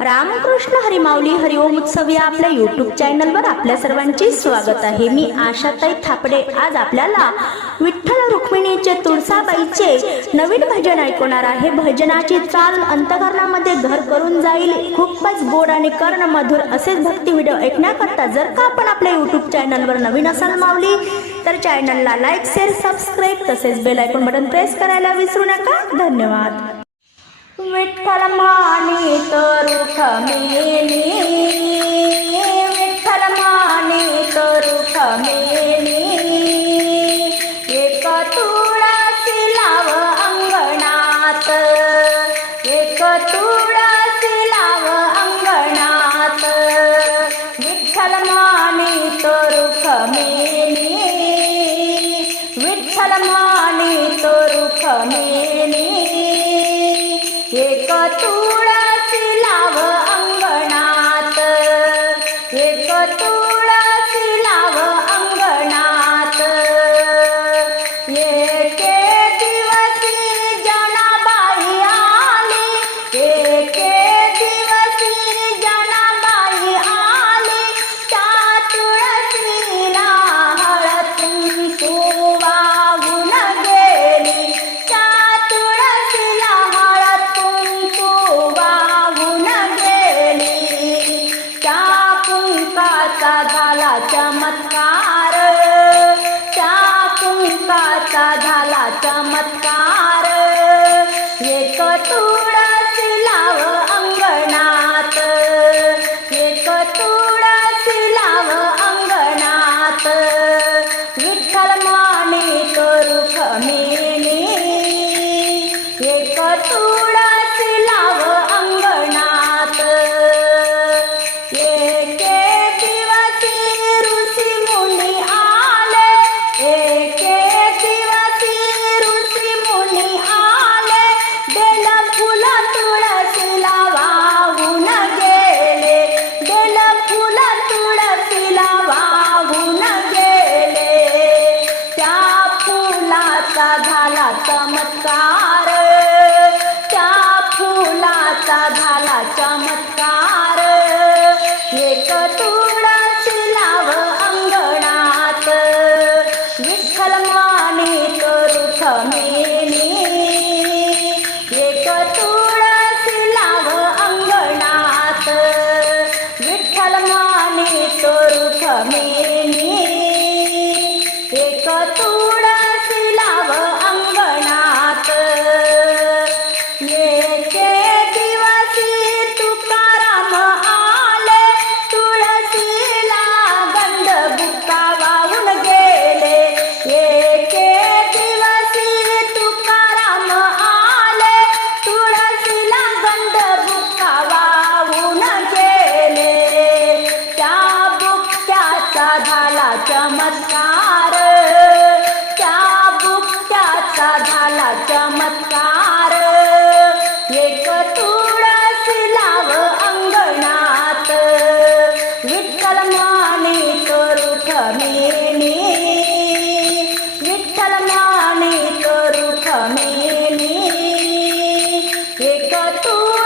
रामकृष्ण हरिमावली हरिओम उत्सव या आपल्या युट्यूब चॅनलवर आपल्या सर्वांचे स्वागत आहे. मी आशाताई थापडे. आज आपल्याला विठ्ठल रुक्मिणीचे तुळसाबाईचे नवीन भजन ऐकवणार आहे. भजनाची चाल अंतकरणामध्ये घर करून जाईल. खूपच गोड आणि कर्ण मधुर असेच भक्ती व्हिडिओ ऐकण्याकरता जर का आपण आपल्या युट्यूब चॅनलवर नवीन असाल माऊली तर चॅनलला लाईक शेअर सबस्क्राईब तसेच बेल आयकॉन बटन प्रेस करायला विसरू नका. धन्यवाद. विठ्ठल माने तरुख विठ्ठल माने तरुख मेनी एक तुळसी लाव अंगणात. एक तुळसी लाव अंगणात. विठ्ठल माने तरुख मेनी विठ्ठल माने तरुख मेनी चमत्कार फुलाचा झाला चमत्कार चमत्कार. त्या बुक्क्याचा झाला चमत्कार. एक तुळस लाव अंगणात. विठ्ठल माने करू खमेनी विठ्ठल माने करू खमेनी एक तू